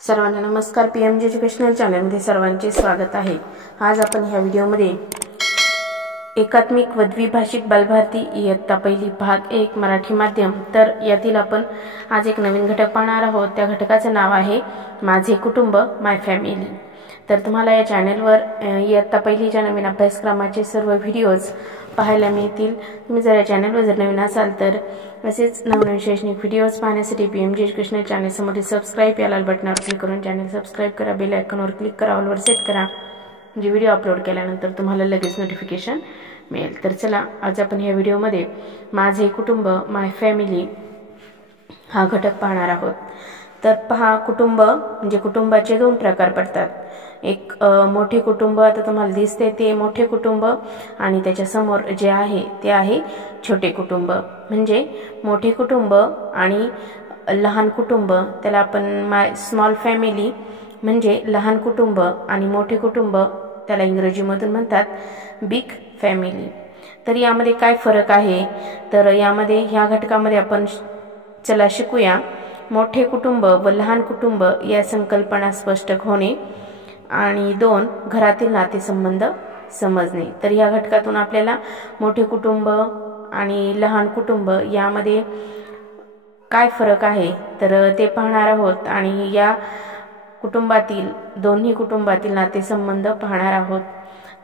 सर्वांना नमस्कार। PMG educational चॅनलमध्ये सर्वांचे स्वागत आहे। आज आपण ह्या व्हिडिओमध्ये एकात्मिक व द्विभाषिक बालभारती इयत्ता पहिली भाग 1 मराठी माध्यम तर यातील आपण आज एक नवीन घटक पाहणार आहोत। त्या घटकाचे नाव आहे माझे कुटुंब माय फॅमिली। तर तुम्हाला या चॅनलवर इयत्ता पहिलीच्या नवीन अभ्यासक्रमाचे सर्व व्हिडिओज पाहायला मिळतील। तुम्ही जर या चॅनलवर जर नवीन असाल तर असेच नवनवीन शैक्षणिक व्हिडिओज पाहण्यासाठी पीएमजी एज्युकेशनल चॅनल समोरील सबस्क्राइब या लाल बटनावर क्लिक करून चॅनल सबस्क्राइब करा। बेल आयकॉनवर क्लिक करा, ऑलवर सेट करा, म्हणजे व्हिडिओ अपलोड केल्यानंतर तुम्हाला लगेच नोटिफिकेशन मिळेल। तर चला आज आपण या व्हिडिओमध्ये माझे कुटुंब माय फॅमिली हा घटक पाहणार आहोत। तर पहा, कुटुंब म्हणजे कुटुंबाचे दोन प्रकार पडतात। एक मोठे कुटुंब, आता तुम्हाला दिसते ते मोठे कुटुंब, आणि त्याच्या समोर जे आहे ते आहे छोटे कुटुंब। म्हणजे मोठे कुटुंब आणि लहान कुटुंब त्याला आपण स्मॉल फॅमिली म्हणजे लहान कुटुंब, आणि मोठे कुटुंब त्याला इंग्रजीमधून म्हणतात बिग फॅमिली। तर यामध्ये काय फरक आहे, तर यामध्ये ह्या घटकामध्ये आपण चला शिकूया मोठे कुटुंब व लहान कुटुंब या संकल्पना स्पष्ट होणे आणि 2 घरातील नातेसंबंध समजणे। तर या घटकातून आपल्याला मोठे कुटुंब आणि लहान कुटुंब यामध्ये काय फरक आहे तर ते पाहणार आहोत, आणि या कुटुंबातील दोन्ही कुटुंबातील नातेसंबंध पाहणार आहोत।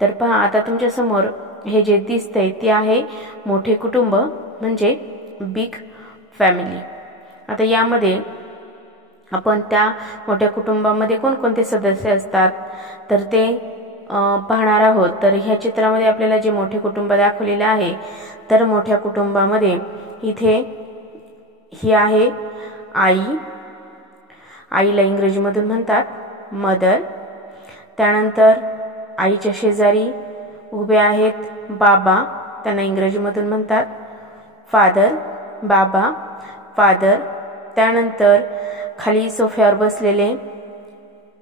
तर पहा, आता तुमच्या समोर हे जे दिसतंय ते आहे मोठे कुटुंब म्हणजे बिग फॅमिली। आता यामध्ये आपण त्या मोठ्या कुटुंबामध्ये कोणकोणते सदस्य असतात तर ते पाहणार आहोत। तर ह्या चित्रामध्ये आपल्याला जे मोठे कुटुंब दाखवलेले आहे, तर मोठ्या कुटुंबामध्ये इथे ही आहे आई, आईला इंग्रजीमधून म्हणतात मदर। त्यानंतर आईच्या शेजारी उभे आहेत बाबा, त्यांना इंग्रजीमधून म्हणतात फादर, बाबा फादर। त्यानंतर खाली सोफ्यावर बसलेले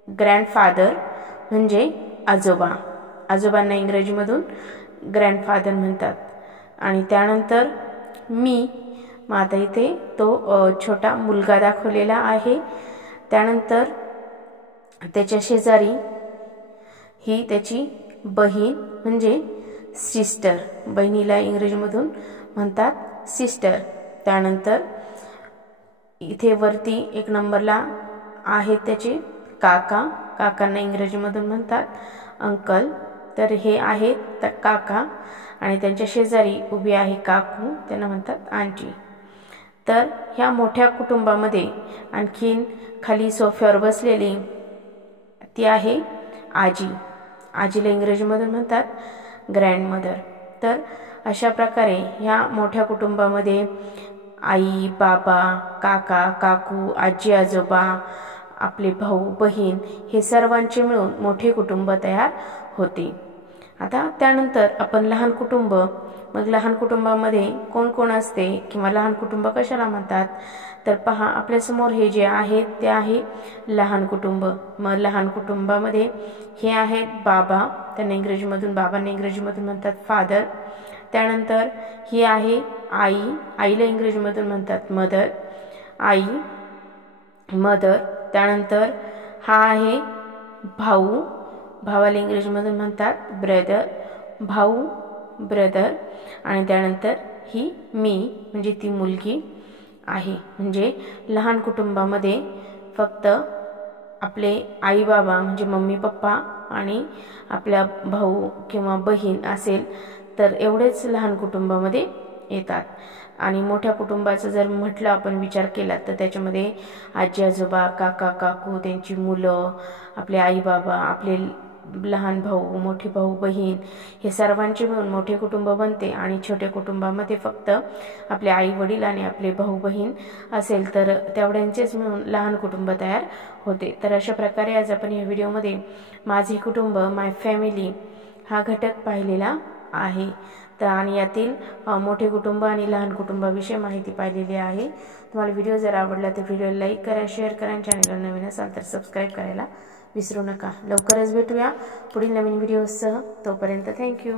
ग्रँडफादर म्हणजे आजोबा, आजोबांना इंग्रजीमधून ग्रँडफादर म्हणतात। आणि त्यानंतर मी, मग आता इथे तो छोटा मुलगा दाखवलेला आहे। त्यानंतर त्याच्या शेजारी ही त्याची बहीण म्हणजे सिस्टर, बहिणीला इंग्रजीमधून म्हणतात सिस्टर। त्यानंतर इथे वरती 1 नंबरला आहेत त्याचे काका, काकांना इंग्रजीमधून म्हणतात अंकल। तर हे आहेत काका, आणि त्यांच्या शेजारी उभी आहे काकू, त्यांना म्हणतात आंटी। तर ह्या मोठ्या कुटुंबामध्ये आणखीन खाली सोफ्यावर बसलेली ती आहे आजी, आजीला इंग्रजीमधून म्हणतात ग्रँडमदर। तर अशा प्रकारे ह्या मोठ्या कुटुंबामध्ये आई, बाबा, काका, काकू, आजी, आजोबा, आपले भाऊ बहीण हे सर्वांचे मिळून मोठे कुटुंब तयार होते। आता त्यानंतर आपण लहान कुटुंब, मग लहान कुटुंबामध्ये कोण कोण असते किंवा लहान कुटुंब कशाला म्हणतात तर पहा, आपल्यासमोर हे जे आहे ते आहे लहान कुटुंब। मग लहान कुटुंबामध्ये हे आहेत बाबा, त्यांना इंग्रजीमधून बाबांना इंग्रजीमधून म्हणतात फादर। त्यानंतर ही आहे आई, आईला इंग्रजीमधून म्हणतात मदर, आई मदर। त्यानंतर हा आहे भाऊ, भावाला इंग्रजीमधून म्हणतात ब्रदर, भाऊ ब्रदर। आणि त्यानंतर ही मी म्हणजे ती मुलगी आहे। म्हणजे लहान कुटुंबामध्ये फक्त आपले आई बाबा म्हणजे मम्मी पप्पा आणि आपला भाऊ किंवा बहीण असेल तर एवढेच लहान कुटुंबामध्ये येतात। आणि मोठ्या कुटुंबाचं जर म्हटलं आपण विचार केला तर त्याच्यामध्ये आजी आजोबा, काका काकू, त्यांची मुलं, आपले आई बाबा, आपले लहान भाऊ, मोठे भाऊ बहीण हे सर्वांचे मिळून मोठे कुटुंब बनते। आणि छोट्या कुटुंबामध्ये फक्त आपले आई वडील आणि आपले भाऊ बहीण असेल तर तेवढ्यांचेच मिळून लहान कुटुंब तयार होते। तर अशा प्रकारे आज आपण या व्हिडिओमध्ये माझे कुटुंब माय फॅमिली हा घटक पाहिलेला आहे। तर आणि यातील मोठे कुटुंब आणि लहान कुटुंबाविषयी माहिती पाहिलेली आहे। तुम्हाला व्हिडिओ जर आवडला तर व्हिडिओला लाईक करा, शेअर करा, आणि चॅनलला नवीन असाल तर सबस्क्राइब करायला विसरू नका। लवकरच भेटूया पुढील नवीन व्हिडिओसह, तोपर्यंत थँक्यू।